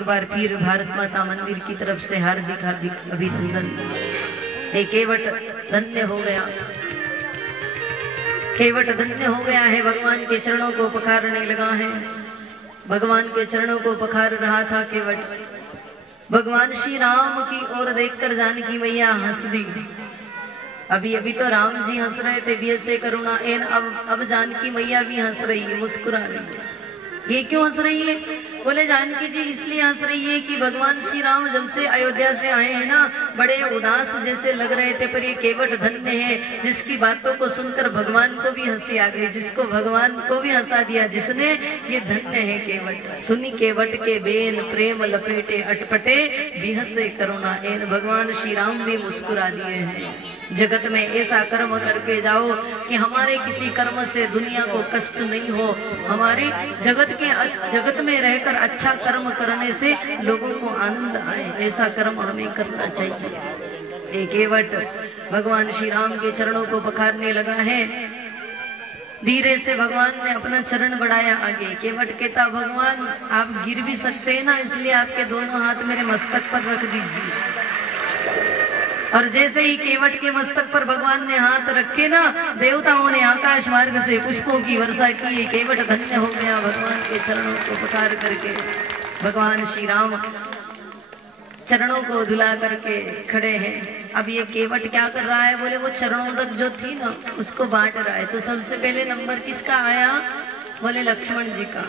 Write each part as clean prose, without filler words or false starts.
एक बार फिर भारत माता मंदिर की तरफ से हार्दिक हार्दिक अभिनंदन। केवट धन्य हो गया, केवट धन्य हो गया है। भगवान के चरणों को पखारने लगा है, भगवान के चरणों को पखार रहा था केवट। भगवान श्री राम की ओर देखकर जानकी मैया हंस दी। अभी अभी तो राम जी हंस रहे थे भी से करुणा एन, अब जानकी मैया भी हंस रही है, मुस्कुरा रही है। ये क्यों हंस रही है? बोले जानकी जी इसलिए हंस रही है कि भगवान श्री राम जब से अयोध्या से आए हैं ना, बड़े उदास जैसे लग रहे थे, पर ये केवट धन्य है जिसकी बातों को सुनकर भगवान को भी हंसी आ गई, जिसको भगवान को भी हंसा दिया, जिसने ये धन्य है केवट। सुनी केवट के बेन प्रेम लपेटे अटपटे बिहसे करुणा एन। भगवान श्री राम भी मुस्कुरा दिए हैं। जगत में ऐसा कर्म करके जाओ कि हमारे किसी कर्म से दुनिया को कष्ट नहीं हो, हमारे जगत में रहकर अच्छा कर्म करने से लोगों को आनंद आए, ऐसा कर्म हमें करना चाहिए। केवट भगवान श्री राम के चरणों को पखारने लगा है। धीरे से भगवान ने अपना चरण बढ़ाया आगे। केवट कहता भगवान आप गिर भी सकते हैं ना, इसलिए आपके दोनों हाथ मेरे मस्तक पर रख दीजिए। और जैसे ही केवट के मस्तक पर भगवान ने हाथ रखे ना, देवताओं ने आकाश मार्ग से पुष्पों की वर्षा की। केवट धन्य हो गया भगवान के चरणों को पखार करके। भगवान श्री राम चरणों को धुला करके खड़े हैं। अब ये केवट क्या कर रहा है? बोले वो चरणों तक जो थी ना उसको बांट रहा है। तो सबसे पहले नंबर किसका आया? बोले लक्ष्मण जी का।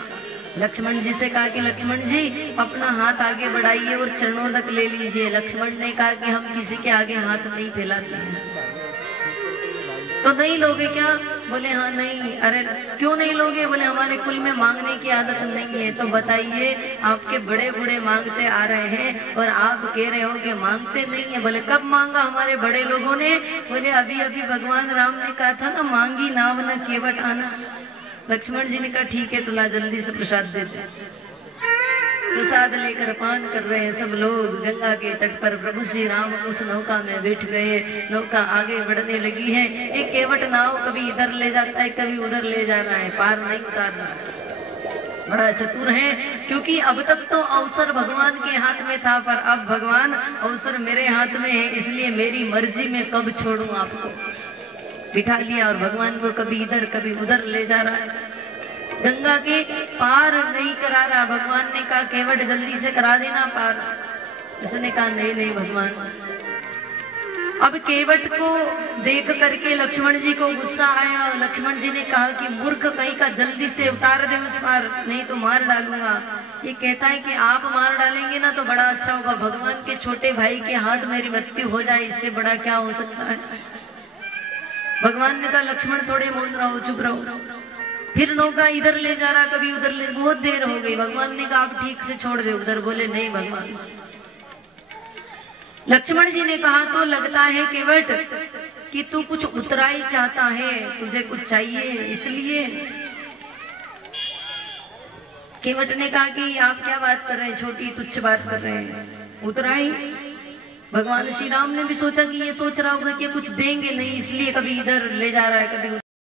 लक्ष्मण जी से कहा कि लक्ष्मण जी अपना हाथ आगे बढ़ाइए और चरणों तक ले लीजिए। लक्ष्मण ने कहा कि हम किसी के आगे हाथ नहीं फैलाते हैं। तो नहीं लोगे क्या? बोले हाँ नहीं। अरे क्यों नहीं लोगे? बोले हमारे कुल में मांगने की आदत नहीं है। तो बताइए आपके बड़े बूढ़े मांगते आ रहे हैं और आप कह रहे हो कि मांगते नहीं है। बोले कब मांगा हमारे बड़े लोगों ने? बोले अभी अभी भगवान राम ने कहा था ना, मांगी नाव न केवट आना। लक्ष्मण जी ने कहा ठीक है, तो ला जल्दी से प्रसाद दे दे। प्रसाद लेकर पान कर रहे हैं सब लोग। गंगा के तट पर प्रभु श्री राम उस नौका में बैठ गए। नौका आगे बढ़ने लगी है। एक केवट नाव कभी इधर ले जाता है, कभी उधर ले जा रहा है, पार नहीं उतार रहा। बड़ा चतुर है, क्योंकि अब तक तो अवसर भगवान के हाथ में था, पर अब भगवान अवसर मेरे हाथ में है, इसलिए मेरी मर्जी में कब छोड़ूं आपको। बिठा लिया और भगवान को कभी इधर कभी उधर ले जा रहा है। गंगा के पार नहीं करा रहा। भगवान ने कहा केवट जल्दी से करा देना पार। उसने कहा नहीं नहीं भगवान। अब केवट को देख करके लक्ष्मण जी को गुस्सा आया। लक्ष्मण जी ने कहा कि मूर्ख कहीं का, जल्दी से उतार दे उस पार, नहीं तो मार डालूंगा। ये कहता है कि आप मार डालेंगे ना तो बड़ा अच्छा होगा। भगवान के छोटे भाई के हाथ मेरी मृत्यु हो जाए, इससे बड़ा क्या हो सकता है। भगवान ने कहा लक्ष्मण थोड़े मौन रहो, चुप रहो। फिर नौका इधर ले जा रहा, कभी उधर ले। बहुत देर हो गई। भगवान ने कहा आप ठीक से छोड़ दे उधर। बोले नहीं भगवान। लक्ष्मण जी ने कहा तो लगता है केवट कि तू कुछ उतराई चाहता है, तुझे कुछ चाहिए इसलिए। केवट ने कहा कि आप क्या बात कर रहे हैं, छोटी तुच्छ बात कर रहे हैं, उतराई। भगवान श्री राम ने भी सोचा कि ये सोच रहा होगा कि कुछ देंगे नहीं, इसलिए कभी इधर ले जा रहा है कभी